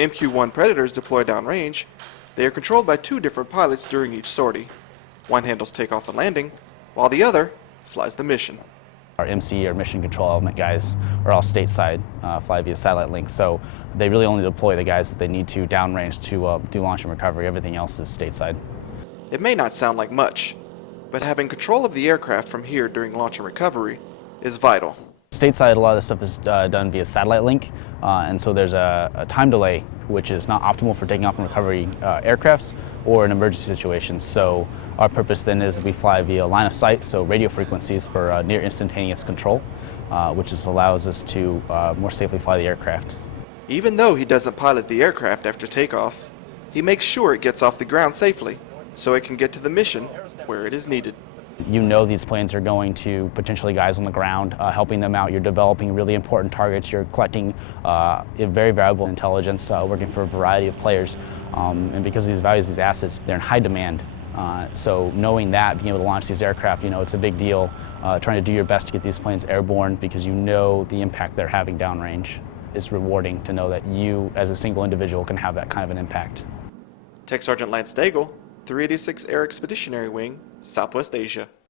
When MQ-1 Predators deploy downrange, they are controlled by two different pilots during each sortie. One handles takeoff and landing, while the other flies the mission. Our MC or mission control element guys are all stateside, fly via satellite link, so they really only deploy the guys that they need to downrange to do launch and recovery. Everything else is stateside. It may not sound like much, but having control of the aircraft from here during launch and recovery is vital. Stateside, a lot of this stuff is done via satellite link, and so there's a time delay which is not optimal for taking off and recovery aircrafts or in emergency situations. So our purpose then is we fly via line of sight, so radio frequencies for near instantaneous control, which just allows us to more safely fly the aircraft. Even though he doesn't pilot the aircraft after takeoff, he makes sure it gets off the ground safely so it can get to the mission where it is needed. You know these planes are going to potentially guys on the ground, helping them out. You're developing really important targets. You're collecting very valuable intelligence, working for a variety of players. And because of these values, these assets, they're in high demand. So knowing that, being able to launch these aircraft, it's a big deal. Trying to do your best to get these planes airborne because you know the impact they're having downrange. It's rewarding to know that you, as a single individual, can have that kind of an impact. Tech Sergeant Lance Daigle, 386 Air Expeditionary Wing, Southwest Asia.